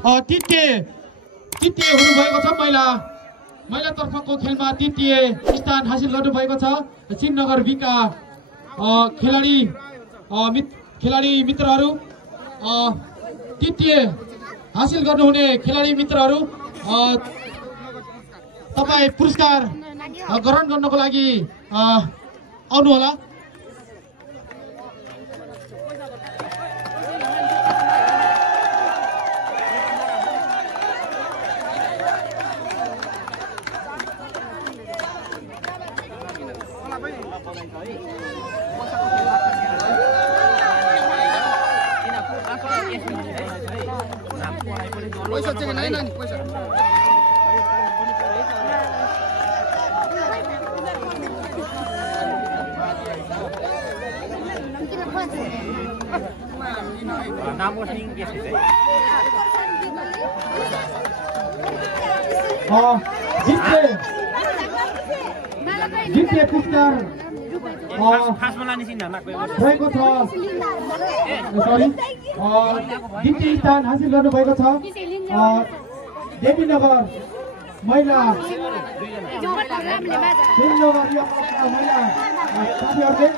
तृतीय हुनुभएको छ। महिला तर्फको खेलमा तृतीय स्थान हासिल गर्नुभएको छ श्रीनगर बीका खेलाडी मित्रहरू। तृतीय हासिल गर्नुहुने खेलाडी मित्रहरू तपाईँ पुरस्कार ग्रहण गर्नको लागि आउनुहोला। पैसा चाहिँ नानी पैसा जित्ने पुरस्कार रहेको छ। सरी द्वितीय स्थान हासिल गर्नुभएको छ देवीनगर महिला साथीहरूले।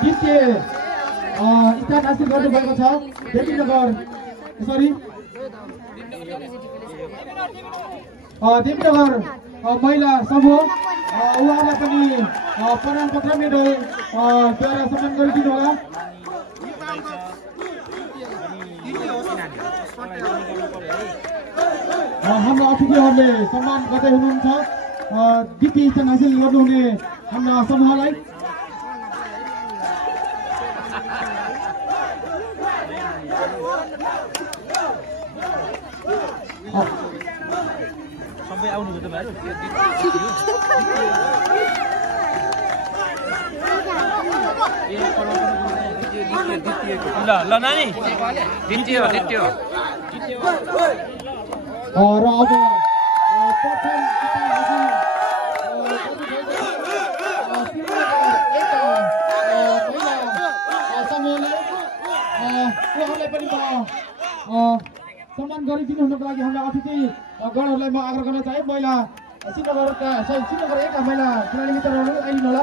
द्वितीय स्थान हासिल गर्नुभएको छ देवीनगर महिला समूह। उहाँलाई पनि प्रमाणपत्र मेडलद्वारा सम्मान गरिदिनु होला। हाम्रा अतिथिहरूले सम्मान गर्दै हुनुहुन्छ द्वितीय स्थान हासिल गर्नुहुने हाम्रा समूहलाई। सबै आउनुहुन्छ भाइ ल नानी द्वितीय र अब प्रथम समूहलाई पनि सम्मान गरिदिनु हुनको लागि हाम्रा अतिथि गणहरूलाई म आग्रह गर्न चाहे। महिला श्रीनगर 1 का महिला खेलाडी मित्रहरू आइदिनु होला।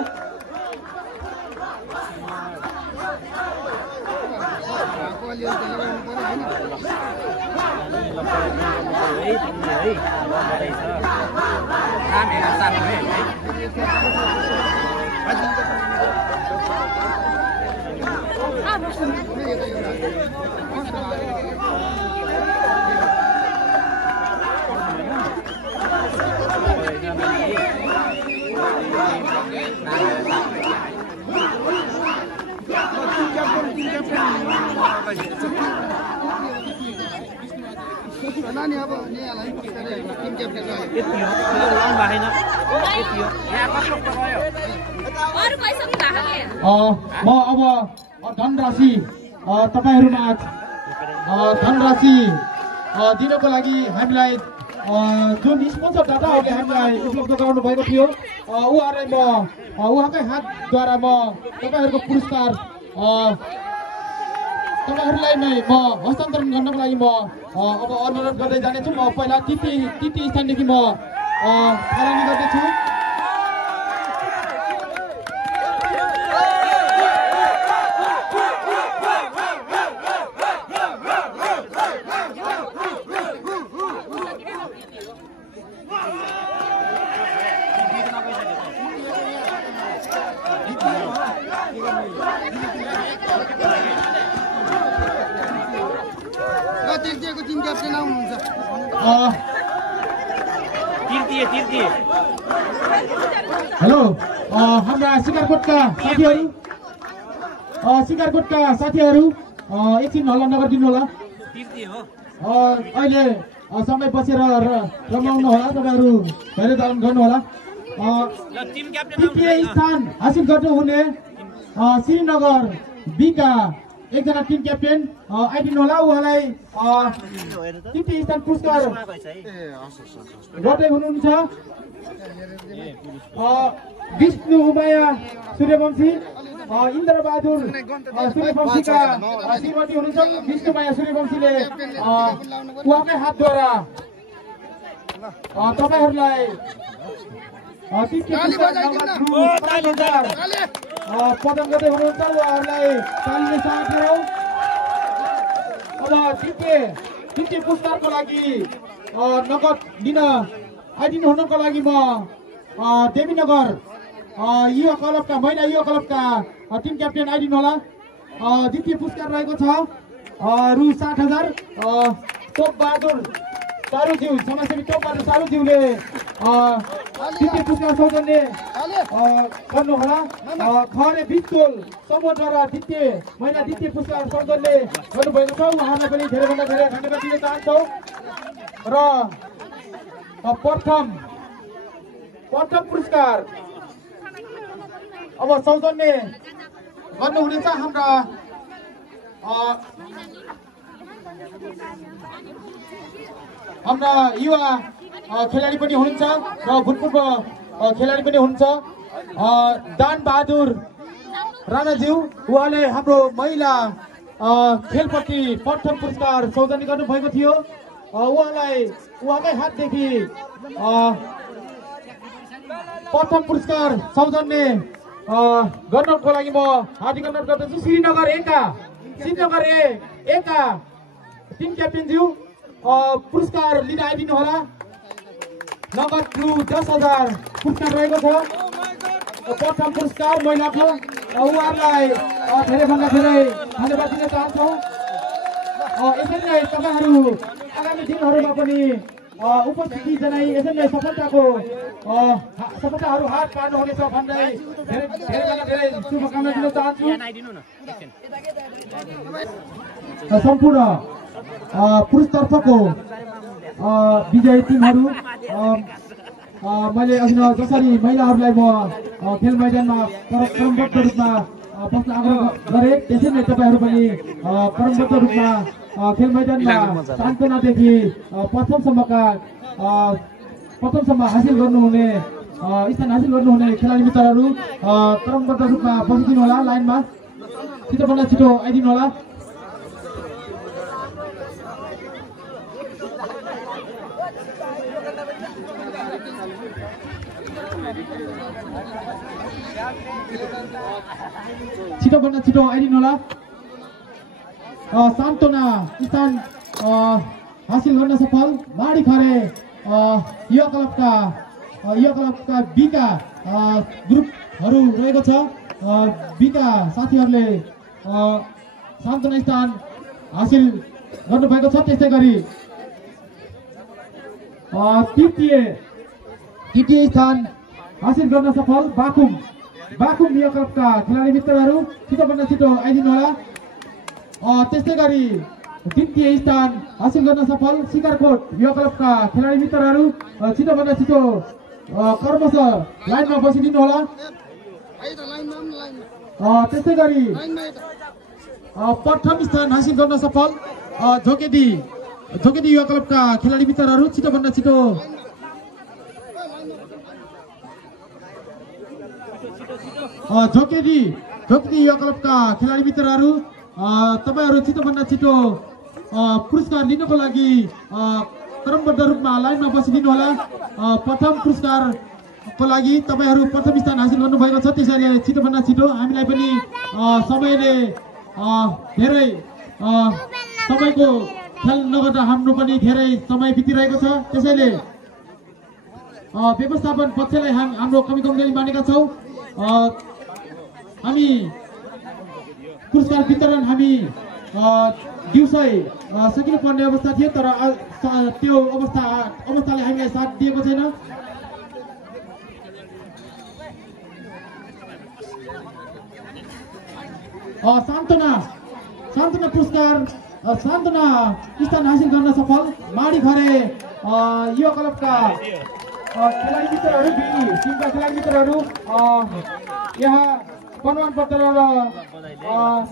नानी अब यहाँलाई टिम क्याप्टेन यति हो लाउनु भएन यति हो यहाँ कस्तो भयो अरु पैसा पनि भएन। म अब धनराशि तपाईहरुमा धनराशि दिनको लागि हामीलाई जुन स्पोन्सर दाताहरूले हामीलाई उपलब्ध गराउनु भएको थियो उहाँलाई म उहाँकै हातद्वारा म तपाईहरुको पुरस्कार तपाईहरुलाई नै म हस्तान्तरण गर्नको लागि म अब अनुरोध गर्दै जानेछु। म पहिला तृतीय स्थानदेखि म थालनी गर्दैछु। तृतीयको टिम क्याप्टेन आउनुहुन्छ। तृतीय हेलो हाम्रा शिकारकोटका साथीहरू एकछिन हल्ला नगरिदिनु होला। तृतीय हो अहिले समय बसेर रमाउनु होला, तपाईँहरू धेरै धारण गर्नु होला। ल टिम क्याप्टेन तृतीय स्थान हासिल गर्नुहुने श्रीनगर बीका एकजना टिम क्याप्टेन आइदिनु होला। उहाँलाई तृतीय स्थान पुरस्कार गर्दै हुनुहुन्छ विष्णु उमाया सूर्यवंशी, इन्द्रबहादुर सूर्यवंशीका श्रीमती हुनुहुन्छ विष्णु उमाया सूर्यवंशीले उहाँकै हातद्वारा तपाईँहरूलाई प्रदान गर्दै हुनुहुन्छ। उहाँहरूलाई तालीले स्वागत गरौँ। अब तृतीय पुरस्कारको लागि नगद दिन आइदिनु हुनको लागि म देवीनगर युवा क्लबका महिला युवा क्लबका टिम क्याप्टेन आइदिनु होला। द्वितीय पुरस्कार रहेको छ रु 60,000। टोपबहादुर सारुज्यू, समाजसेवी टोपबहादुर सारुज्यूले तृतीय पुरस्कार सौजन्य गर्नुहोला। खरे बिचकोल समूहद्वारा महिला द्वितीय पुरस्कार सौजन्य गर्नुभएको छ। उहाँलाई पनि धेरैभन्दा धेरै धन्यवाद दिन चाहन्छौँ। र प्रथम पुरस्कार अब सौजन्य गर्नुहुनेछ हाम्रा युवा खेलाडी पनि हुनुहुन्छ र भूतपूर्व खेलाडी पनि हुनुहुन्छ दान बहादुर राणाज्यू। उहाँले हाम्रो महिला खेलप्रति प्रथम पुरस्कार सौजन्य गर्नुभएको थियो। उहाँलाई उहाँकै हातदेखि प्रथम पुरस्कार सौजन्य गर्नको लागि म हार्दिक अनुरोध गर्दछु। श्रीनगर एका टिम क्याप्टेनज्यू पुरस्कार लिन आइदिनु होला। नगद रु 10,000 पुरस्कार रहेको छ। प्रथम पुरस्कार महिलाको। उहाँहरूलाई धेरैभन्दा धेरै धन्यवाद दिन चाहन्छौँ। यसरी नै तपाईँहरू आगामी दिनहरूमा पनि उपस्थिति जनाई यसरी नै सफलताहरू हात पार्नुहुनेछ भन्दै धेरै शुभकामना दिन चाहन्छु। सम्पूर्ण पुरुषतर्फको विजयी टिमहरू मैले अघि जसरी महिलाहरूलाई म खेल मैदानमा क्रमबद्ध रूपमा बस्न आग्रह गरेँ त्यसरी नै तपाईँहरू पनि क्रमबद्ध रूपमा खेल मैदानमा सान्त्वनादेखि प्रथमसम्म हासिल गर्नुहुने स्थान हासिल गर्नुहुने खेलाडी मित्रहरू क्रमबद्ध रूपमा बसिदिनु होला। लाइनमा छिटोभन्दा छिटो आइदिनु होला। छिटोभन्दा छिटो आइदिनु होला। सान्त्वना स्थान हासिल गर्न सफल माडी खरे युवा क्लबका बीका ग्रुपहरू रहेको छ। बीका साथीहरूले सान्त्वना स्थान हासिल गर्नुभएको छ। त्यसै गरी तृतीय स्थान हासिल गर्न सफल बाकुम युवा क्लबका खेलाडी मित्रहरू छिटोभन्दा छिटो आइदिनु होला। त्यस्तै गरी द्वितीय स्थान हासिल गर्न सफल शिकारकोट युवा क्लबका खेलाडी मित्रहरू छिटोभन्दा छिटो क्रमशः लाइनमा बसिदिनु होला। त्यस्तै गरी प्रथम स्थान हासिल गर्न सफल झोकेडी युवा क्लबका खेलाडी मित्रहरू छिटोभन्दा छिटो झोकेडी युवा क्लबका खेलाडी मित्रहरू तपाईँहरू छिटोभन्दा छिटो पुरस्कार लिनको लागि क्रमबद्ध रूपमा लाइनमा बसिदिनु होला। प्रथम पुरस्कारको लागि तपाईँहरू प्रथम स्थान हासिल गर्नुभएको छ। त्यसैले छिटोभन्दा छिटो हामीलाई पनि समयले धेरै समयको खेल नगर्दा हाम्रो पनि धेरै समय बितिरहेको छ। त्यसैले व्यवस्थापन पक्षलाई हाम्रो कमी मानेका छौँ। हामी पुरस्कार वितरण दिउँसै सकिनु पर्ने अवस्था थियो, तर त्यो अवस्थाले हामीलाई साथ दिएको छैन। सान्त्वना पुरस्कार सान्तवना स्थान हासिल गर्न सफल माडी खरे युवा क्लबका खेलाडी मित्रहरू टिमका खेलाडी मित्रहरू यहाँ प्रमाणपत्र र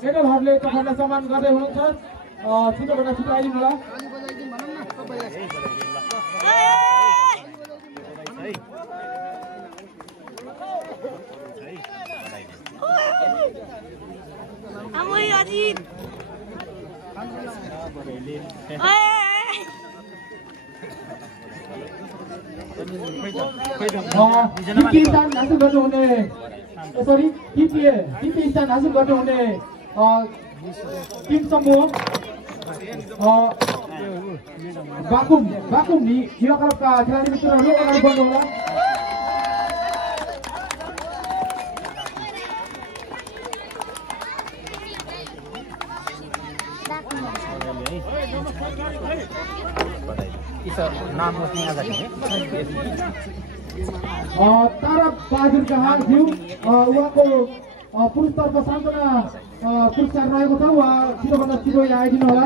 मेडलहरूले तपाईँहरूलाई सम्मान गर्दै हुनुहुन्छ। छिटोभन्दा छिटो आइदिनु होला। द्वितीय स्थान हासिल गर्नुहुने द्वितीय स्थान हासिल गर्नुहुने टिम समूह बाकुम युवा क्लबका खेलाडी मित्रहरू अगाडि बढ्नुहोला। तारा बहादुर कहाँ ज्यू उहाँको पुरस्कारको सान्तवना पुरस्कार रहेको छ। उहाँ छिटोभन्दा छिटो यहाँ आइदिनु होला।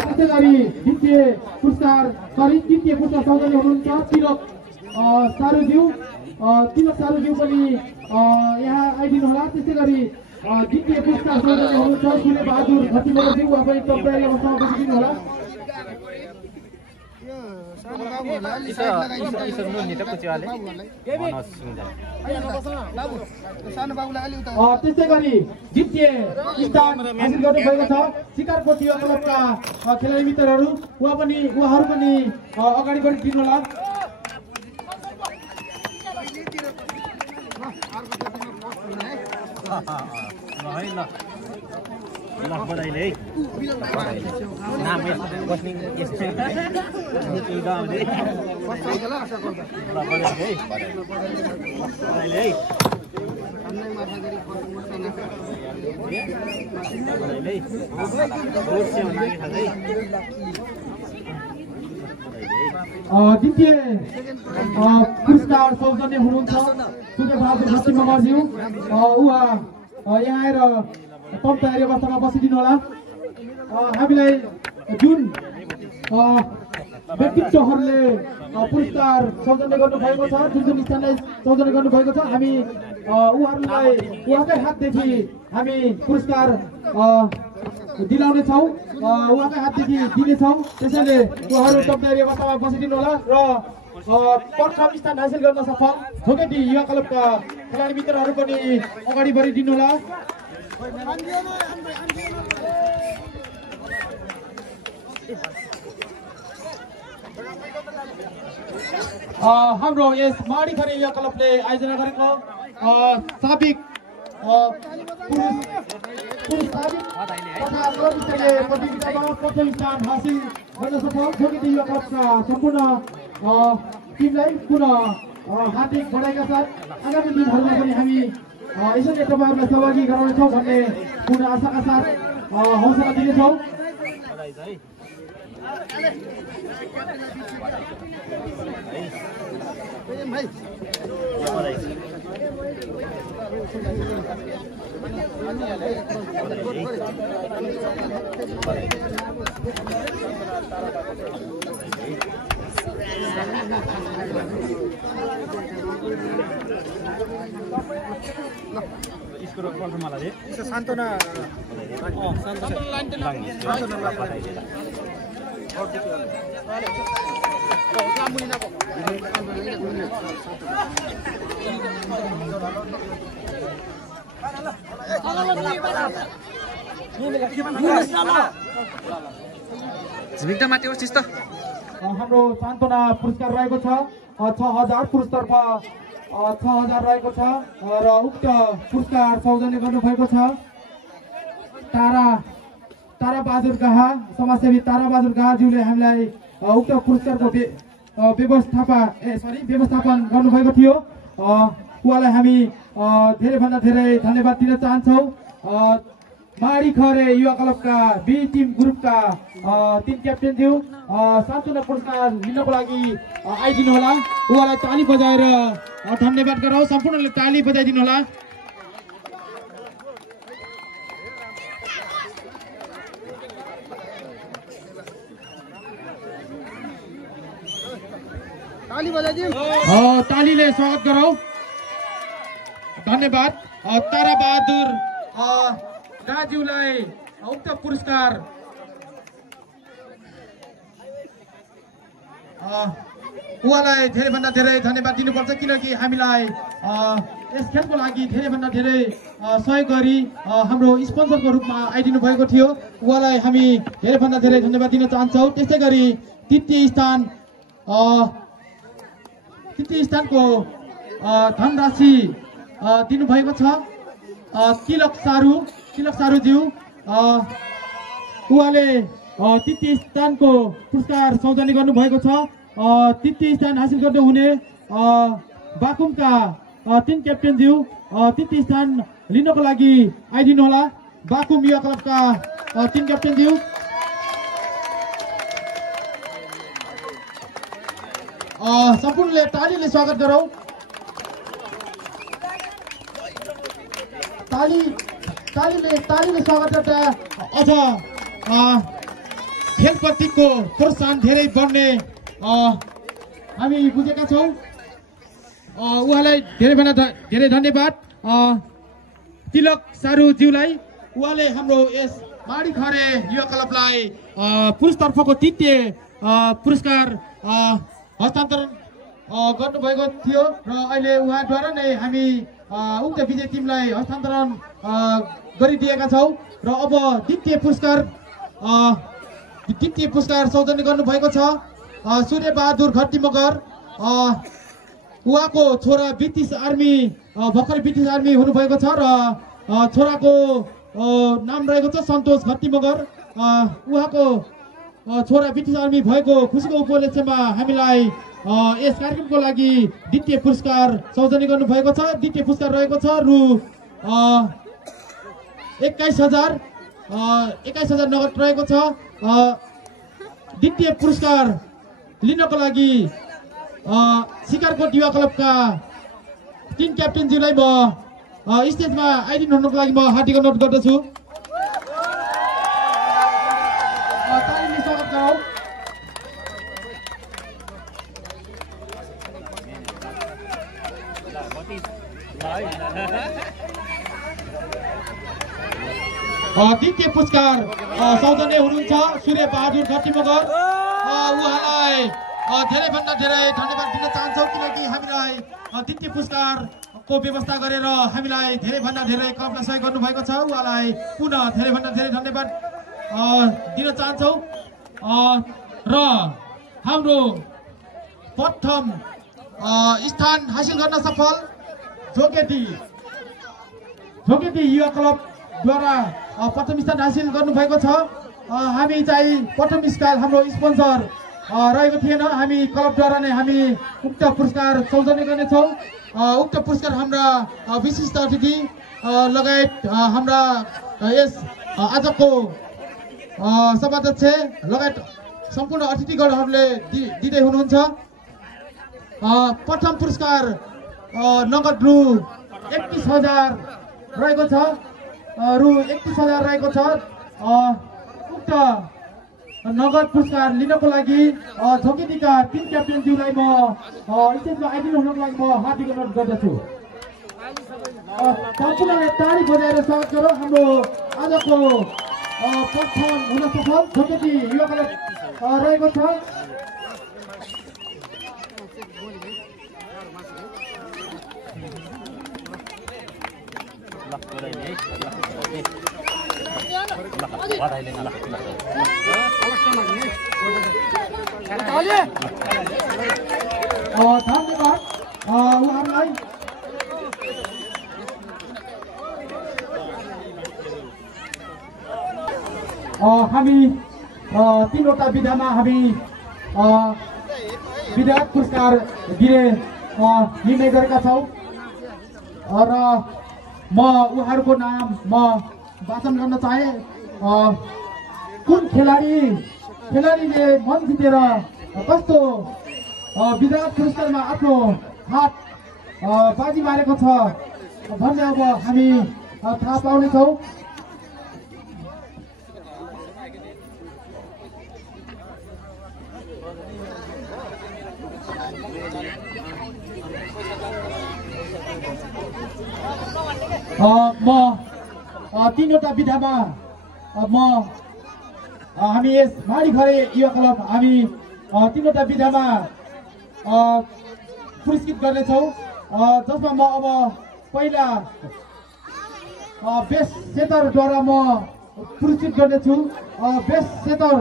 त्यसै गरी तृतीय पुरस्कार सौजन्य हुनुहुन्छ तिलक सारुज्यू पनि यहाँ आइदिनु होला। त्यसै गरी द्वितीय पुरस्कार सौजन्य हुनुहुन्छ सूर्य बहादुर घटिमोलाज्यू, उहाँ पनि टप तयारी अवस्थामा बसिदिनु होला। त्यसै गरी द्वितीय स्थान हासिल गर्नुभएको छ शिकारकोट युवा क्लबका खेलाडी मित्रहरू, उहाँहरू पनि अगाडि बढिदिनु होला। द्वितीय पुरस्कार सौजन्य हुनुहुन्छ सूर्य बहादुर घटिमोलाज्यू, उहाँ यहाँ आएर टप तयारी अवस्थामा बसिदिनु होला। हामीलाई जुन व्यक्तित्वहरूले पुरस्कार सौजन्य गर्नुभएको छ, जुन स्थानलाई सौजन्य गर्नुभएको छ, हामी उहाँहरूलाई उहाँकै हातदेखि हामी पुरस्कार दिलाउनेछौँ, उहाँकै हातदेखि दिनेछौँ। त्यसैले उहाँहरू टप तयारी अवस्थामा बसिदिनु होला र प्रथम स्थान हासिल गर्न सफल झोकेटी युवा क्लबका खेलाडी मित्रहरू पनि अगाडि बढिदिनु होला। हाम्रो यस माडी खरे युवा क्लबले आयोजना गरेको साबिक प्रतियोगितामा प्रथम स्थान हासिल गर्न सफल झोकेटी युवा क्लबका सम्पूर्ण टिमलाई पुनः हार्दिक बधाईका साथ आगामी दिनहरूमा पनि हामी यसरी तपाईँहरूलाई सहभागी गराउनेछौँ भन्ने पूर्ण आशाका साथ हौसला दिनेछौँ। सान्तवना हाम्रो सान्तवना पुरस्कार रहेको छ 6000 पुरस्तर्फ 6000 रहेको छ र उक्त पुरस्कार सौजन्य गर्नुभएको छ तारा बहादुर गाहा समाजसेवी तारा बहादुर गाहाज्यूले हामीलाई उक्त पुरस्कारको व्यवस्थापन गर्नुभएको थियो। उहाँलाई हामी धेरैभन्दा धेरै धन्यवाद दिन चाहन्छौँ। माडी खरे युवा क्लबका बी टिम ग्रुपका 3 क्याप्टेन थियो सान्तवना पुरस्कार लिनको लागि आइदिनु होला। उहाँलाई ताली बजाएर धन्यवाद गरौँ। सम्पूर्णले ताली बजाइदिनु होला। ताली बजाइदिउँ। तालीले स्वागत गरौँ। धन्यवाद। तारा बहादुर दाजुलाई उक्त पुरस्कार उहाँलाई धेरैभन्दा धेरै धन्यवाद दिनुपर्छ किनकि हामीलाई यस खेलको लागि धेरैभन्दा धेरै सहयोग गरी हाम्रो स्पोन्सरको रूपमा आइदिनु भएको थियो। उहाँलाई हामी धेरैभन्दा धेरै धन्यवाद दिन चाहन्छौँ। त्यस्तै गरी तृतीय स्थानको धनराशि दिनुभएको छ तिलक सारूज्यू। उहाँले तृतीय स्थानको पुरस्कार सौजन्य गर्नुभएको छ। तृतीय स्थान हासिल गर्दै हुने बाकुमका 3 क्याप्टेनज्यू तृतीय स्थान लिनको लागि आइदिनु होला। बाकुम युवा क्लबका 3 क्याप्टेनज्यू। सम्पूर्णले तालीले स्वागत गरौँ। तालीले स्वागत गर्दा अझ खेलप्रतिको प्रोत्साहन धेरै बढ्ने हामी बुझेका छौँ। उहाँलाई धेरैभन्दा धेरै धन्यवाद तिलक सारूज्यूलाई। उहाँले हाम्रो यस माडी खरे युवा क्लबलाई पुरुषतर्फको तृतीय पुरस्कार हस्तान्तरण गर्नुभएको थियो र अहिले उहाँद्वारा नै हामी उक्त विजय टिमलाई हस्तान्तरण गरिदिएका छौँ र अब द्वितीय पुरस्कार सौजन्य गर्नुभएको छ सूर्य बहादुर घट्टी मगर। उहाँको छोरा ब्रिटिस आर्मी भर्खरै ब्रिटिस आर्मी हुनुभएको छ र छोराको नाम रहेको छ सन्तोष घट्टी मगर। उहाँको छोरा ब्रिटिस आर्मी भएको खुसीको उपलक्ष्यमा हामीलाई यस कार्यक्रमको लागि द्वितीय पुरस्कार सौजन्य गर्नुभएको छ। द्वितीय पुरस्कार रहेको छ रु 21,000 नगद रहेको छ। द्वितीय पुरस्कार लिनको लागि शिकारकोट युवा क्लबका 3 क्याप्टेनज्यूलाई म स्टेजमा आइदिनु हुनुको लागि म हार्दिक अनुरोध गर्दछु। तालीले स्वागत गरौँ। द्वितीय पुरस्कार सौजन्य हुनुहुन्छ सूर्य बहादुर घट्टी मगर। उहाँलाई धेरैभन्दा धेरै धन्यवाद दिन चाहन्छौँ किनकि हामीलाई द्वितीय पुरस्कारको व्यवस्था गरेर हामीलाई धेरैभन्दा धेरै क्लबलाई सहयोग गर्नुभएको छ। उहाँलाई पुनः धेरैभन्दा धेरै धन्यवाद दिन चाहन्छौँ। र हाम्रो प्रथम स्थान हासिल गर्न सफल जोगेटी युवा क्लबद्वारा प्रथम स्थान हासिल गर्नुभएको छ। हामी चाहिँ प्रथम स्थान हाम्रो स्पोन्सर रहेको थिएन। हामी क्लबद्वारा नै हामी उक्त पुरस्कार सौजन्य गर्नेछौँ। उक्त पुरस्कार हाम्रा विशिष्ट अतिथि लगायत हाम्रा यस आजको सभाध्यक्ष लगायत सम्पूर्ण अतिथिगणहरूले दिँदै हुनुहुन्छ। प्रथम पुरस्कार नगद रु 31,000 रहेको छ। उक्त नगद पुरस्कार लिनको लागि झोकेटीका 3 क्याप्टेनज्यूलाई म स्टेजमा आइदिनु हुनको लागि म हार्दिक अनुरोध गर्दछु। सम्पूर्णले ताली बजाएर स्वागत गरौँ। हाम्रो आजको प्रथम हुन सफल झोकेटी युवा क्लब रहेको छ। धन्यवाद उहाँहरूलाई। हामी 3वटा विधामा हामी विधायक पुरस्कार दिने निर्णय गरेका छौँ र म उहाँहरूको नाम म वाचन गर्न चाहे। कुन खेलाडीले मन जितेर कस्तो विधायक पुरस्कारमा आफ्नो हात बाजी मारेको छ भन्ने अब हामी थाहा पाउनेछौँ। म 3वटा विधामा हामी यस माडीघरे युवा क्लब हामी 3वटा विधामा पुरस्कृत गर्नेछौँ, जसमा म अब पहिला बेस्ट सेटरद्वारा म पुरस्कृत गर्नेछु। बेस्ट सेटर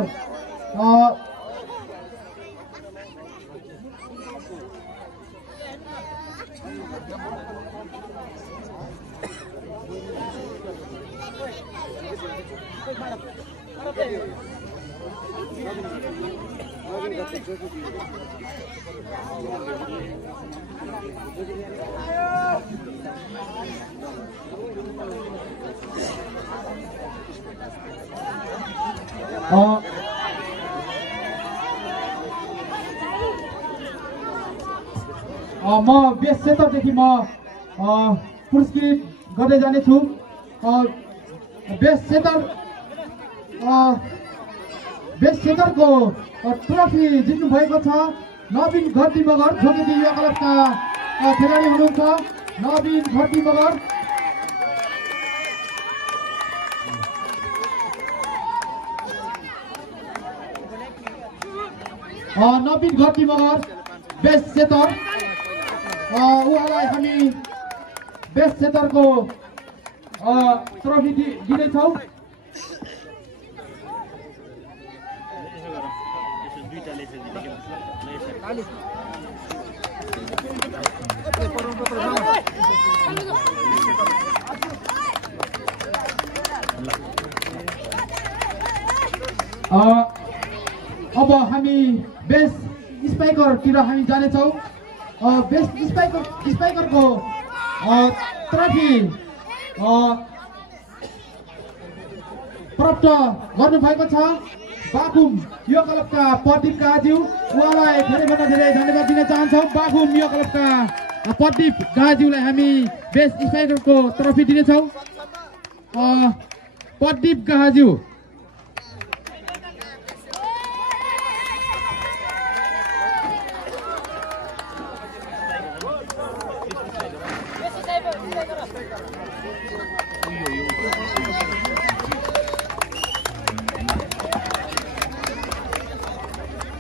म बेस्ट सेटरदेखि म पुरस्कृत गर्दै जानेछु। बेस्ट सेटरको ट्रफी जित्नु भएको छ नवीन घटी मगर, जोगेदी युवा क्लबका खेलाडी हुनुहुन्छ नवीन घटी मगर। नवीन घटी मगर बेस्ट सेटर, उहाँलाई हामी बेस्ट सेटरको ट्रफी दिँदैछौँ। अब हामी बेस्ट स्पाइकरतिर हामी जानेछौँ। बेस्ट स्पाइकरको ट्रफी प्राप्त गर्नुभएको छ बागुम युवा क्लबका प्रदीप गाज्यू, उहाँलाई धेरैभन्दा धेरै धन्यवाद दिन चाहन्छौँ। बागुम युवा क्लबका प्रदीप गाज्यूलाई हामी बेस्ट स्पाइकरको ट्रफी दिनेछौँ। प्रदीप गाज्यू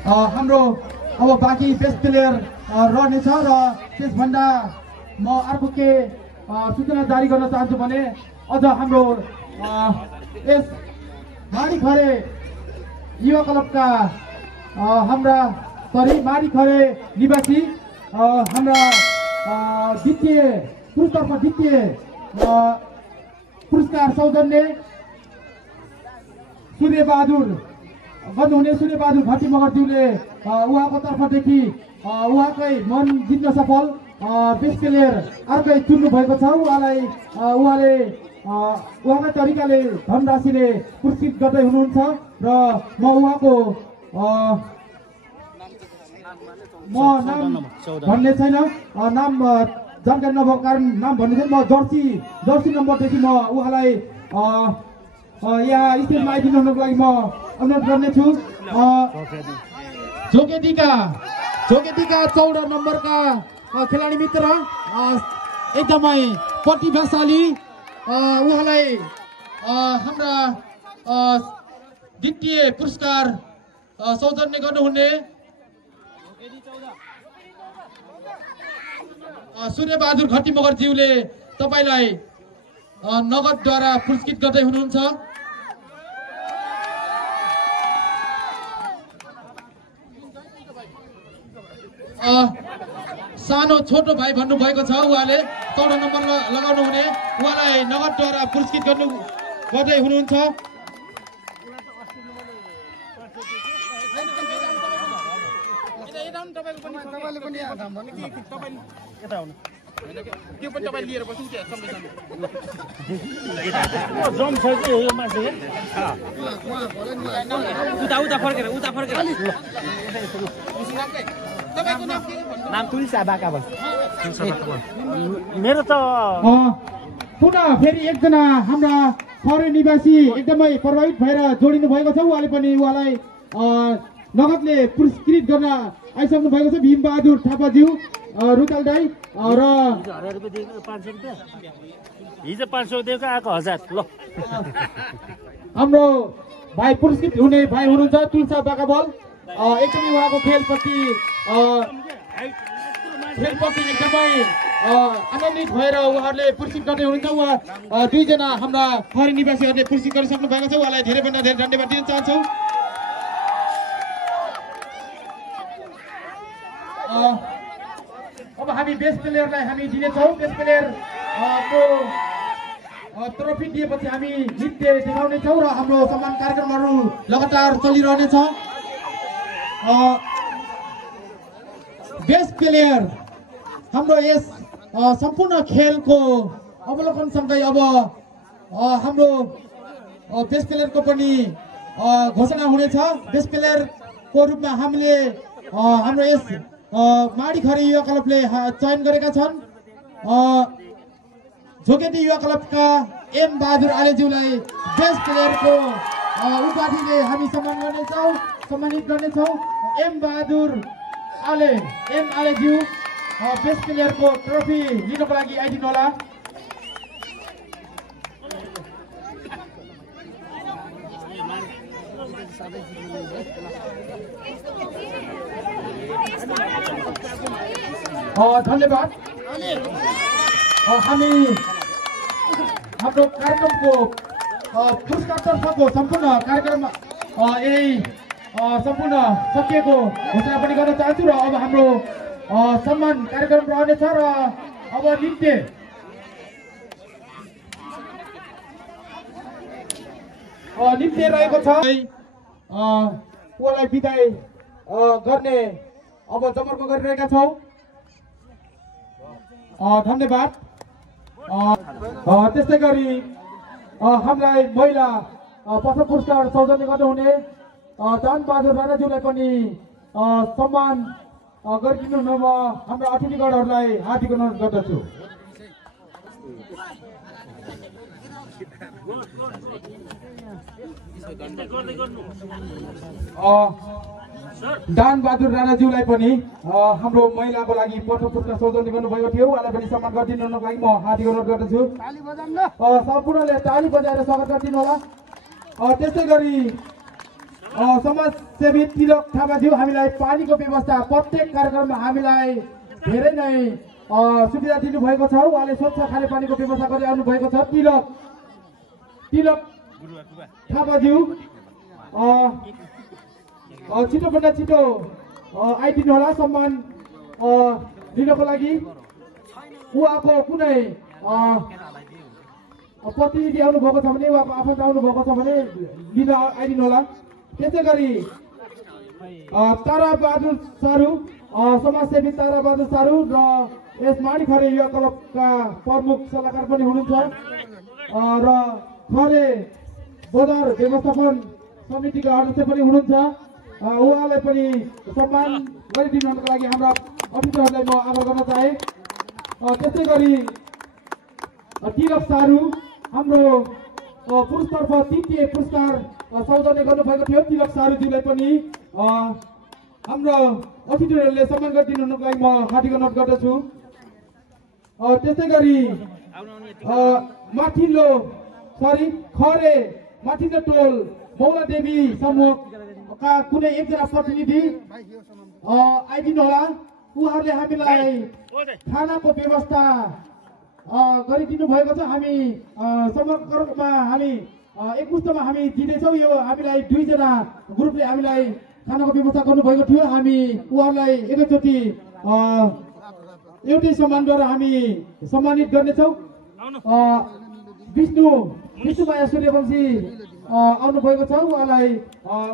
हाम्रो अब बाँकी बेस्ट प्लेयर रहनेछ र त्यसभन्दा म अर्को के सूचना जारी गर्न चाहन्छु भने अझ हाम्रो यस माडीघरे युवा क्लबका हाम्रा माडीघरे निवासी हाम्रा द्वितीय पुरस्कार सौजन्य सूर्यबहादुर गर्नुहुने सूर्यबहादुर घटी मगरज्यूले उहाँको तर्फदेखि उहाँकै मन जित्न सफल बेस्ट प्लेयर अर्कै चुन्नु भएको छ। उहाँले उहाँकै तरिकाले धनराशिले पुरस्कृत गर्दै हुनुहुन्छ र म उहाँको नाम भन्ने छैन, नाम जानकारी नभएको कारण नाम भन्ने छैन। म जर्सी नम्बरदेखि म उहाँलाई यहाँ स्टेजमा आइदिनु हुनुको लागि म अनुरोध गर्नेछु। जोगेदीका 14 नम्बरका खेलाडी मित्र एकदमै प्रतिभाशाली, उहाँलाई हाम्रा द्वितीय पुरस्कार सौजन्य गर्नुहुने सूर्यबहादुर घटी मगरज्यूले तपाईलाई नगदद्वारा पुरस्कृत गर्दै हुनुहुन्छ। सानो छोटो भाइ भन्नुभएको छ, उहाँले 14 नम्बर लगाउनु हुने उहाँलाई नगदद्वारा पुरस्कृत गर्दै हुनुहुन्छ। नाम तुलसा बाका बस मेरो त पुनः फेरि एकजना हाम्रा फरेन निवासी एकदमै प्रभावित भएर जोडिनु भएको छ। उहाँलाई नगदले पुरस्कृत गर्न आइसक्नु भएको छ भीमबहादुर थापाज्यू। रुचाल दाई र 1000 रुपैयाँ दिएको 500 रुपैयाँ हिजो 500 दिएको आएको 1000 ल हाम्रो भाइ पुरस्कृत हुने भाइ हुनुहुन्छ तुलसा बाकाबल एकदमै उहाँको खेलप्रति एकदमै आनन्दित भएर उहाँहरूले पुरस्कृत गर्ने हुनुहुन्छ। उहाँ दुईजना हाम्रा खरी निवासीहरूले पुरस्कृत गरिसक्नु भएको छ। उहाँलाई धेरैभन्दा धेरै धन्यवाद दिन चाहन्छौँ। अब हामी बेस्ट प्लेयरलाई हामी दिनेछौँ। बेस्ट प्लेयर को ट्रफी दिएपछि हामी नृत्य देखाउनेछौँ र हाम्रो सम्मान कार्यक्रमहरू लगातार चलिरहनेछ। बेस्ट प्लेयर हाम्रो यस सम्पूर्ण खेलको अवलोकनसँगै अब हाम्रो बेस्ट प्लेयरको पनि घोषणा हुनेछ। बेस्ट प्लेयरको रूपमा हामीले हाम्रो यस माडीखरी युवा क्लबले चयन गरेका छन्। झोकेटी युवा क्लबका एम बहादुर आलेज्यूलाई बेस्ट प्लेयरको उपाधिले हामी सम्मानित गर्नेछौँ। एम बहादुर आलेज्यू बेस्ट प्लेयरको ट्रफी लिनको लागि आइदिनु होला। धन्यवाद। हामी हाम्रो कार्यक्रमको पुरस्कारतर्फको सम्पूर्ण कार्यक्रम यही सम्पूर्ण सकिएको घोषणा पनि गर्न चाहन्छु र अब हाम्रो सम्मान कार्यक्रम रहनेछ र अब नृत्य रहेको छ। उहाँलाई बिदाई गर्ने अब जमर्को गरिरहेका छौँ। धन्यवाद। त्यस्तै गरी हामीलाई महिला प्रथम पुरस्कार सौजन्य गर्नुहुने दान बहादुर राणाज्यूलाई पनि सम्मान गरिदिनु हुनुमा हाम्रा अतिथिगणहरूलाई हार्दिक अनुरोध गर्दछु। दान बहादुर राणाज्यूलाई पनि हाम्रो महिलाको लागि प्रथम पुरस्कार सौजन्य गर्नुभएको थियो। उहाँलाई पनि सम्मान गरिदिनु हुनुको लागि म हार्दिक अनुरोध गर्दछु। सम्पूर्णले ताली बजाएर स्वागत गरिदिनु होला। त्यस्तै गरी समाजसेवी तिलक थापाज्यू हामीलाई पानीको व्यवस्था प्रत्येक कार्यक्रममा हामीलाई धेरै नै सुविधा दिनुभएको छ। उहाँले स्वच्छ खानेपानीको व्यवस्था गरिरहनु भएको छ। तिलक थापाज्यू छिटोभन्दा छिटो आइदिनु होला सम्मान दिनको लागि। उहाँको कुनै प्रतिनिधि आउनुभएको छ भने उहाँको आफन्त आउनुभएको छ भने लिन आइदिनु होला। त्यसै गरी तारा बहादुर सारू समाजसेवी तारा बहादुर सारू र यस माडीखरे युवा क्लबका प्रमुख सल्लाहकार पनि हुनुहुन्छ र खरे बजार व्यवस्थापन समितिका अध्यक्ष पनि हुनुहुन्छ। उहाँलाई पनि सम्मान गरिदिनुको लागि हाम्रा अतिथिहरूलाई म आभार गर्न चाहे। त्यसै गरी तिलक सारू हाम्रो पुरुषतर्फ तृतीय पुरस्कार सौजन्य गर्नुभएको थियो। तिलक सारूज्यूलाई पनि हाम्रो अतिथिहरूले सम्मान गरिदिनुको लागि म हार्दिक अनुरोध गर्दछु। त्यसै गरी खरे माथिल्लो टोल मौला देवी समूहका कुनै एकजना प्रतिनिधि आइदिनु होला। उहाँहरूले हामीलाई खानाको व्यवस्था गरिदिनु भएको छ। हामी समग्रमा हामी एकमुष्टमा हामी दिँदैछौँ। यो हामीलाई दुईजना ग्रुपले हामीलाई खानाको व्यवस्था गर्नुभएको थियो। हामी उहाँलाई एकैचोटि एउटै सम्मानद्वारा हामी सम्मानित गर्नेछौँ। विष्णुमाया सूर्यवंशी आउनुभएको छ। उहाँलाई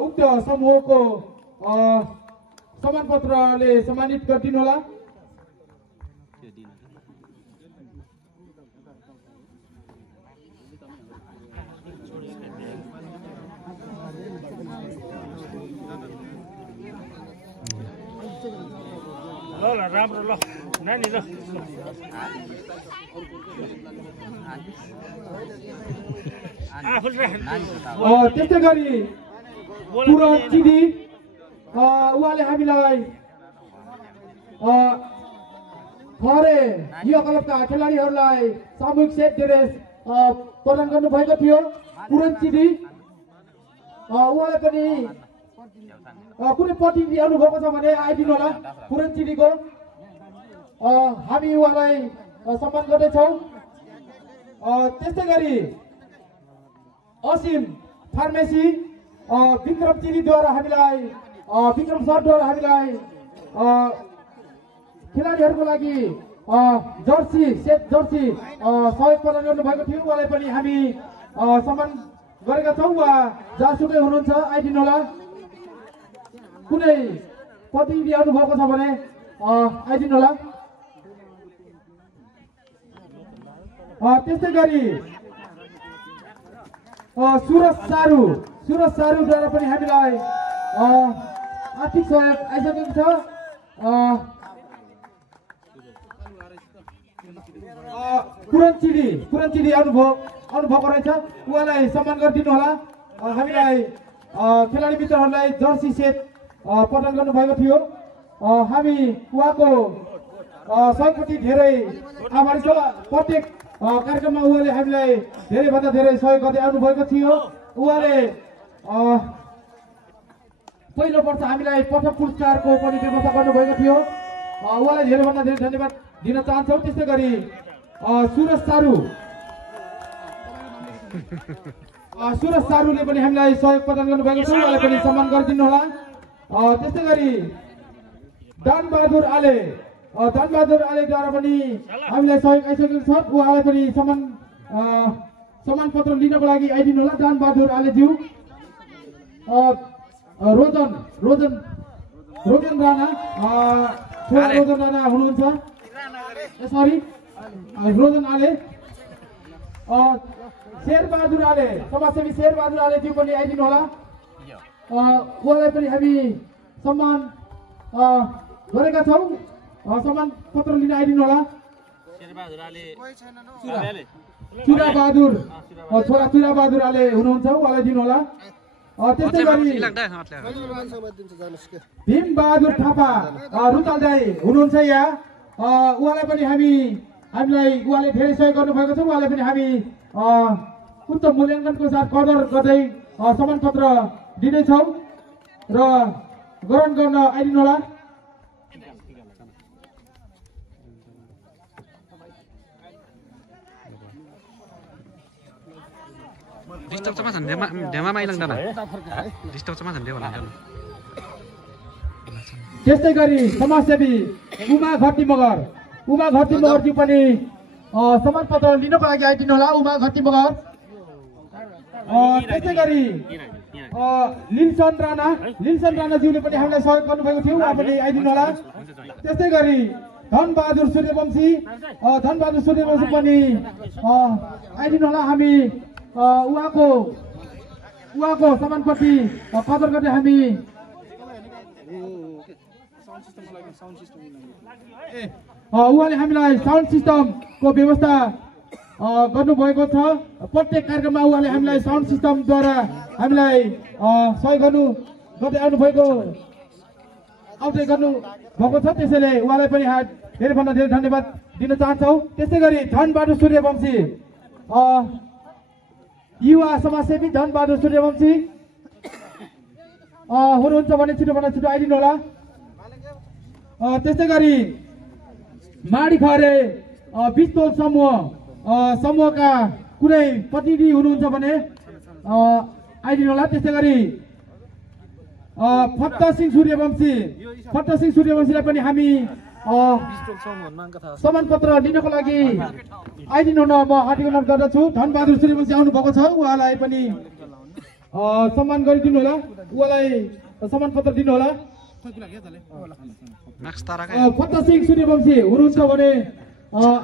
उक्त समूहको सम्मान पत्रले सम्मानित गरिदिनु होला। ल राम्रो ल नानी ल त्यस्तै गरी उहाँले हामीलाई खरे यो क्लबका खेलाडीहरूलाई सामूहिक सेट ड्रेस प्रदान गर्नु भएको थियो। पुरन चिडी उहाँलाई पनि कुनै प्रतिनिधि आउनुभएको छ भने आइदिनु होला। पुरन चिडीको हामी उहाँलाई सम्मान गर्दैछौँ। त्यस्तै गरी असीम फार्मेसी विक्रम चिडीद्वारा हामीलाई विक्रम सरद्वारा हामीलाई खेलाडीहरूको लागि जर्सी सेट जर्सी सहयोग प्रदान गर्नुभएको थियो। उहाँलाई पनि हामी सम्मान गरेका छौँ। उहाँ जहाँसुकै हुनुहुन्छ आइदिनु होला। कुनै प्रतिनिधि आउनुभएको छ भने आइदिनु होला। त्यस्तै गरी सुरज सारूद्वारा पनि हामीलाई आर्थिक सहयोग आइसकेको छ। पुरन चिडी आउनुभएको रहेछ। उहाँलाई सम्मान गरिदिनु होला। हामीलाई खेलाडी मित्रहरूलाई जर्सी सेट प्रदान गर्नुभएको थियो। हामी उहाँको सहयोगप्रति धेरै आभारी छौँ। प्रत्येक कार्यक्रममा उहाँले हामीलाई धेरैभन्दा धेरै सहयोग गर्दै आउनुभएको थियो। उहाँले पहिलो वर्ष हामीलाई प्रथम पुरस्कारको पनि व्यवस्था गर्नुभएको थियो। उहाँलाई धेरैभन्दा धेरै धन्यवाद दिन चाहन्छौँ। त्यस्तै गरी सुरज सारूले पनि हामीलाई सहयोग प्रदान गर्नुभएको छ। उहाँलाई पनि सम्मान गरिदिनु होला। त्यस्तै गरी धनबहादुर आलेद्वारा पनि हामीलाई सहयोग आइसकेको छ। उहाँलाई पनि सम्मान पत्र लिनको लागि आइदिनु होला। धनबहादुर आलेज्यू रोजन राणा हुनुहुन्छ। सरी रोजन आले शेरबहादुर आले समाजसेवी शेरबहादुर आलेज्यू पनि आइदिनु होला। उहाँलाई पनि हामी सम्मान गरेका छौँ। सम्मान पत्र लिन आइदिनु होला। चुराबहादुर आले हुनुहुन्छ। उहाँलाई दिनु होला। त्यस्तै गरी भीमबहादुर थापा रुतालदाई हुनुहुन्छ यहाँ। उहाँलाई पनि हामीलाई उहाँले धेरै सहयोग गर्नुभएको छ। उहाँलाई पनि हामी उत्तम मूल्याङ्कनको साथ कदर गर्दै सम्मान पत्र दिँदैछौँ र ग्रहण गर्न आइदिनु होला। त्यस्तै गरी समाजसेवी उमा घटी मगरज्यू पनि सम्मान पत्र लिनको लागि आइदिनु होला। उमा घटी मगर। त्यस्तै गरी लिल्सन राणाज्यूले पनि हामीलाई सहयोग गर्नुभएको थियो। उहाँ पनि आइदिनु होला। त्यस्तै गरी धनबहादुर सूर्यवंशी पनि आइदिनु होला। हामी उहाँको सम्मानप्रति कदर गर्दै हामी उहाँले हामीलाई साउन्ड सिस्टमको व्यवस्था गर्नुभएको छ। प्रत्येक कार्यक्रममा उहाँले हामीलाई साउन्ड सिस्टमद्वारा हामीलाई सहयोग गर्दै आउनुभएको छ। त्यसैले उहाँलाई पनि धेरैभन्दा धेरै धन्यवाद दिन चाहन्छौँ। त्यस्तै गरी धनबहादुर सूर्यवंशी युवा समाजसेवी धनबहादुर सूर्यवंशी हुनुहुन्छ भने छिटोभन्दा छिटो आइदिनु होला। त्यस्तै गरी माडी खरे विस्तोल समूहका कुनै प्रतिनिधि हुनुहुन्छ भने आइदिनु होला। त्यस्तै गरी फत्ता सिंह सूर्यवंशीलाई पनि हामी सम्मान पत्र लिनको लागि आइदिनु हुन म हार्दिक अनुरोध गर्दछु। धनबहादुर सूर्यवंशी आउनु भएको छ। उहाँलाई पनि सम्मान गरिदिनु होला। उहाँलाई सम्मान पत्र दिनु होला। फत्ता सिंह सूर्यवंशी हुनुहुन्छ भने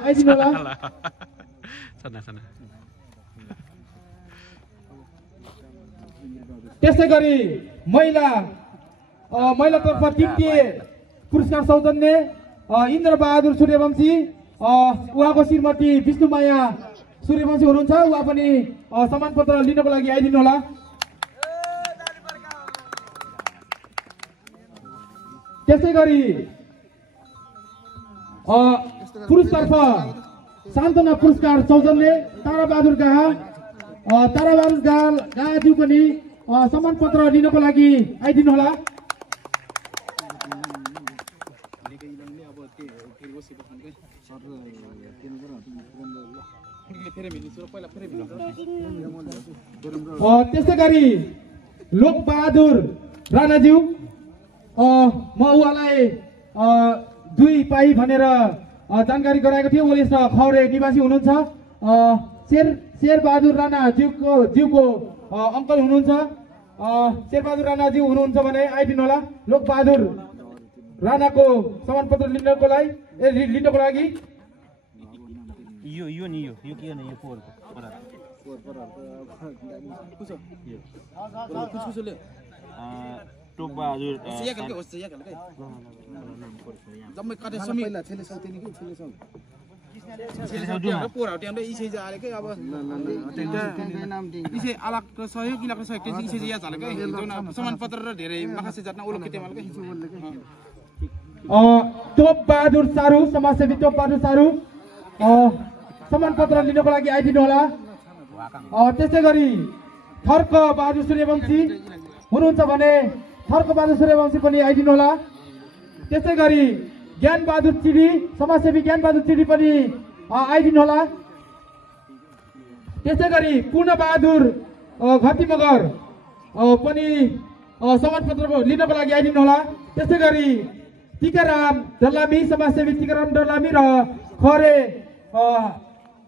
आइदिनु होला। त्यसै गरी महिलातर्फ तृतीय पुरस्कार सौजन्य इन्द्रबहादुर सूर्यवंशी उहाँको श्रीमती विष्णुमाया सूर्यवंशी हुनुहुन्छ। उहाँ पनि सम्मान पत्र लिनको लागि आइदिनु होला। त्यसै गरी पुरुषतर्फ सान्त्वना पुरस्कार सौजन्य ताराबहादुर गाहाज्यू पनि सम्मान पत्र लिनको लागि आइदिनु होला। त्यसै गरी लोकबहादुर राणाज्यू म उहाँलाई 2 पाई भनेर जानकारी गराएको थियो। उहाँले खौरे निवासी हुनुहुन्छ। शेरबहादुर राणा ज्यूको अङ्कल हुनुहुन्छ। शेरबहादुर राणा ज्यू हुनुहुन्छ भने आइदिनु होला। लोकबहादुर राणाको सम्मान पत्र लिनको लागि यो नि यो के हो नि यो पोर टोपबहादुर जम्मै काटे सबै छेले सौ तिनी के छेले सौ पोरा ट्याम्दै इसे जाले के अब नाम दिन्छ इसे अलग सहयोग किलाको सहयोग के इसे या झाले के जुन सम्मान पत्र र धेरै माखासे जातना ओलो केतेमाल के टोपबहादुर सारू समाजसेवी टोपबहादुर सारू सम्मान पत्र लिनको लागि आइदिनु होला। त्यसै गरी थर्क बहादुर सूर्यवंशी हुनुहुन्छ भने थर्क बहादुर सूर्यवंशी पनि आइदिनु होला। त्यसै गरी ज्ञान बहादुर चिडी समाजसेवी ज्ञान बहादुर चिडी पनि आइदिनु होला। त्यसै गरी पूर्ण बहादुर घती मगर पनि सम्मान पत्र लिनको लागि आइदिनु होला। त्यसै गरी टिकाराम दलामी समाजसेवी टिकाराम दलामी र खरे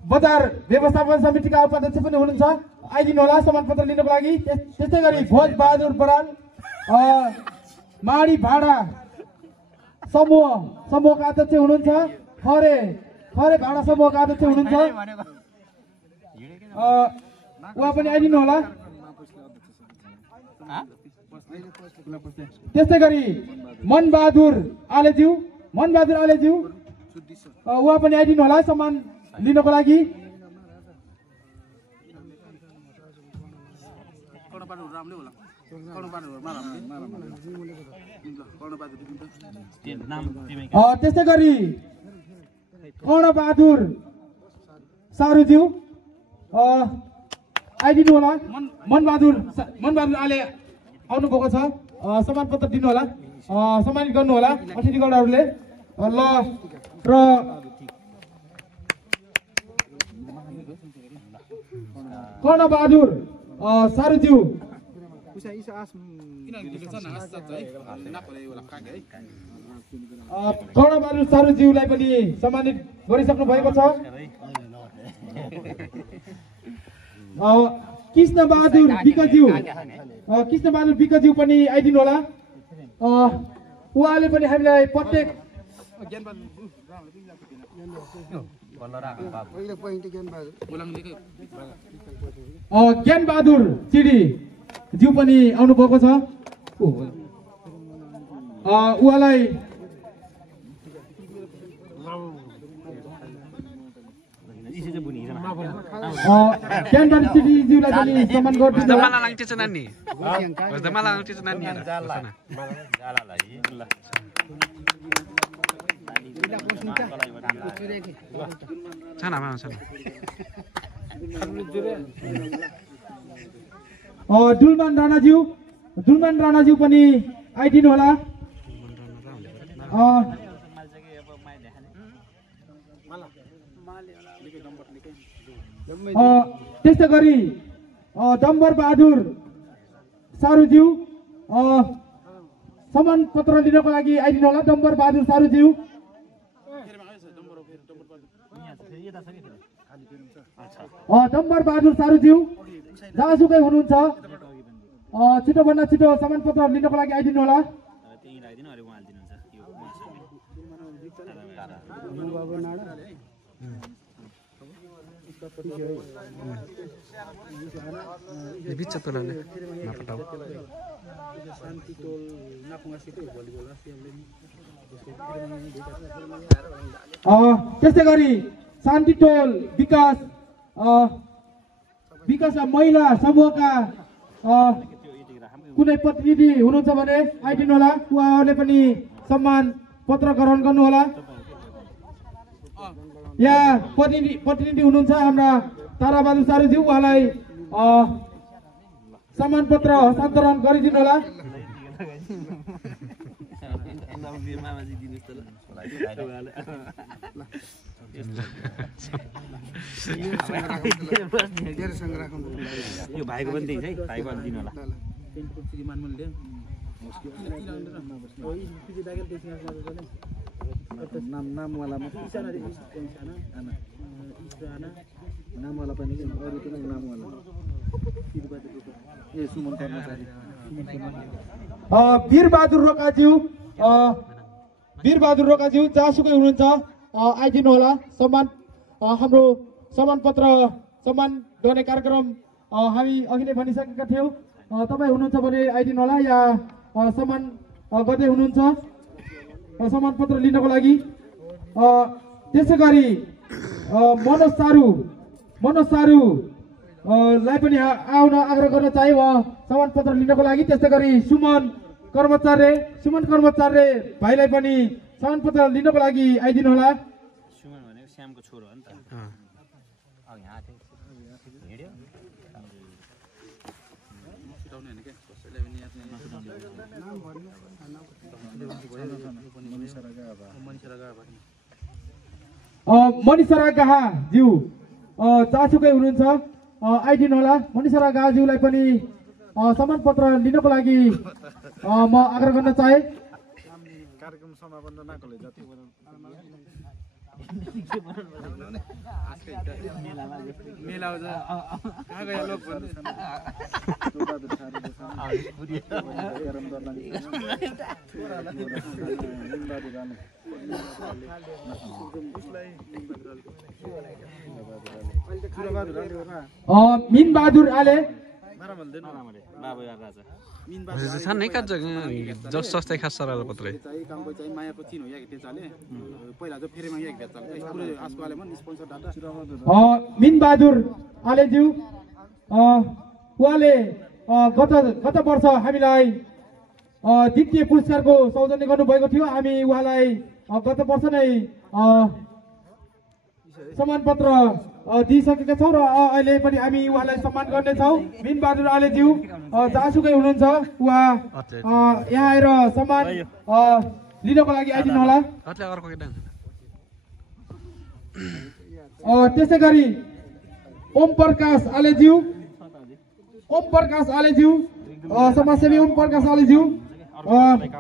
बजार व्यवस्थापन समितिका उपाध्यक्ष पनि हुनुहुन्छ। आइदिनु होला सम्मान पत्र लिनको लागि। त्यसै गरी भोज बहादुर बराल माडी भाडा समूहका अध्यक्ष हुनुहुन्छ। खरे भाडा समूहका अध्यक्ष हुनुहुन्छ। उहाँ पनि आइदिनु होला। त्यसै गरी मनबहादुर आलेज्यू उहाँ पनि आइदिनु होला सम्मान लिनको लागि। त्यसै गरी कर्णबहादुर सारूज्यू आइदिनु होला। मनबहादुर आले आउनु भएको छ। सम्मान पत्र दिनु होला, सम्मानित गर्नु होला अतिथिगणहरूले। ल र कर्णबहादुर सारूज्यू कर्णबहादुर सारूज्यूलाई पनि सम्मानित गरिसक्नु भएको छ। कृष्णबहादुर विकज्यू पनि आइदिनु होला। उहाँले पनि हामीलाई प्रत्येक ज्ञान बहादुर चिडी ज्यू पनि आउनु भएको छ। उहाँलाई ज्ञान बहादुर चिडी ज्यूलाई पनि सम्मान गरिदिनु दुलमान राणाज्यू पनि आइदिनु होला। त्यसै गरी डम्बर बहादुर सारूज्यू सम्मान पत्र लिनको लागि आइदिनु होला। डम्बर बहादुर सारूज्यू जहाँसुकै हुनुहुन्छ छिटोभन्दा छिटो सम्मान पत्र लिनको लागि आइदिनु होला। त्यसै गरी शान्ति टोल विकास महिला समूहका कुनै प्रतिनिधि हुनुहुन्छ भने आइदिनु होला। उहाँहरूले पनि सम्मान पत्र ग्रहण गर्नु होला। यहाँ प्रतिनिधि हुनुहुन्छ हाम्रा ताराबहादुर सारुज्यू, उहाँलाई सम्मान पत्र हस्तान्तरण गरिदिनु होला। यो भाइको पनि दिन्छ है, भाइको पनि दिनु होला। नामवाला पनि अरू त नामवाला ए सुमन कर्मचारी वीरबहादुर रोकाज्यू जहाँसुकै हुनुहुन्छ आइदिनु होला। हाम्रो सम्मान पत्र सम्मान गर्ने कार्यक्रम हामी अघि नै भनिसकेका थियौँ। तपाईँ हुनुहुन्छ भने आइदिनु होला, या सम्मान गर्दै हुनुहुन्छ सम्मान पत्र लिनको लागि। त्यसै गरी मनोज सारू लाई पनि आउन आग्रह गर्न चाहे सम्मान पत्र लिनको लागि। त्यस्तै गरी सुमन कर्मचार्य भाइलाई पनि सम्मान पत्र लिनको लागि आइदिनु होला। सुमन भनेको श्यामको छोरो हो नि त। मनिषरा गाहाज्यू जहाँसुकै हुनुहुन्छ आइदिनु होला। मनिषरा गाहाज्यूलाई पनि सम्मान पत्र लिनको लागि म आग्रह गर्न चाहे। कार्यक्रम समापन नकले जति मेला कहाँ गयो लोक मिन बहादुर आले छन् है काज जस सस्तै खास सरल पत्रै कामको चाहिँ मायाको चिन हो या के चाले पहिला जो फेरेमा या के चाले पुरै आस्को आले मन स्पोन्सर डाटा मिन बहादुर आलेज्यू उहाँले गत वर्ष हामीलाई द्वितीय पुरस्कारको सौजन्य गर्नुभएको थियो। हामी उहाँलाई गत वर्ष नै सम्मान पत्र दिइसकेका छौँ र अहिले पनि हामी उहाँलाई सम्मान गर्नेछौँ। मिन बहादुर आलेज्यू जहाँसुकै हुनुहुन्छ उहाँ यहाँ आएर सम्मान लिनको लागि आइदिनु होला। त्यसै गरी ओम प्रकाश आलेज्यू समाजसेवी ओम प्रकाश आलेज्यू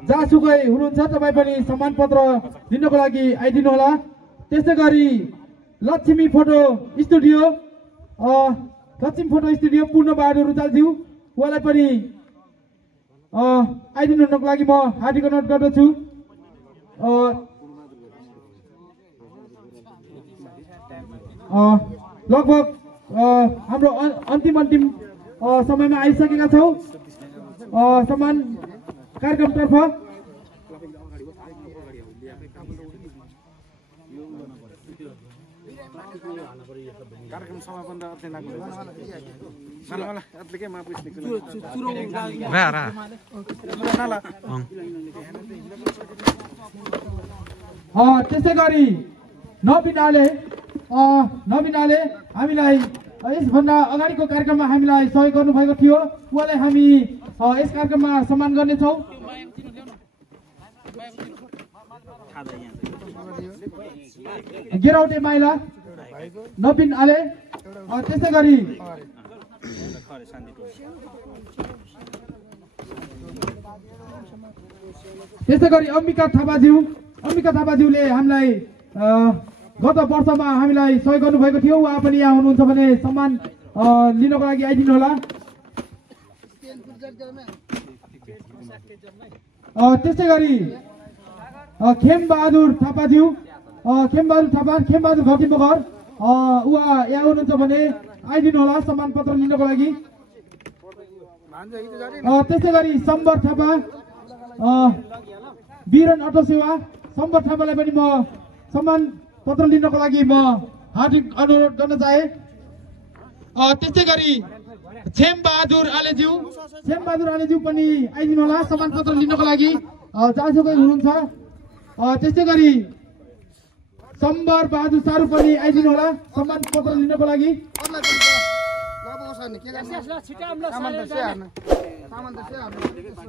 जहाँसुकै हुनुहुन्छ तपाईँ पनि सम्मान पत्र लिनको लागि आइदिनु होला। त्यसै गरी लक्ष्मी फोटो स्टुडियो पूर्ण बहादुर रुजालज्यू उहाँलाई पनि आइदिनु हुनको लागि म हार्दिक अनुरोध गर्दछु। लगभग हाम्रो अन्तिम समयमा आइसकेका छौँ सम्मान कार्यक्रमतर्फ। कार्यक्रम समापन अर्थे लाग्नु अत्ले के मा पुस्ने त्यसै गरी नवीन आले हामीलाई यसभन्दा अगाडिको कार्यक्रममा हामीलाई सहयोग गर्नुभएको थियो। उहाँलाई हामी यस कार्यक्रममा सम्मान गर्नेछौँ। गेराउटे माइला नवीन आले त्यसै गरी अम्बिका थापाज्यूले हामीलाई गत वर्षमा हामीलाई सहयोग गर्नुभएको थियो। उहाँ पनि यहाँ हुनुहुन्छ भने सम्मान लिनको लागि आइदिनु होला। त्यसै गरी खेमबहादुर थापा खेमबहादुर घकिमको घर उहाँ यहाँ हुनुहुन्छ भने आइदिनु होला सम्मान पत्र लिनको लागि। त्यसै गरी सम्बर थापा बिरन अटो सेवा सम्बर थापालाई पनि म सम्मान पत्र लिनको लागि म हार्दिक अनुरोध गर्न चाहे। त्यसै गरी छेमबहादुर आलेज्यू पनि आइदिनु होला सम्मान पत्र लिनको लागि जहाँसुकै हुनुहुन्छ। त्यसै गरी सम्बर बहादुर सारू पनि आइदिनु होला सम्मान पत्र लिनको लागि। नबोस नि के गर्छ? सामान त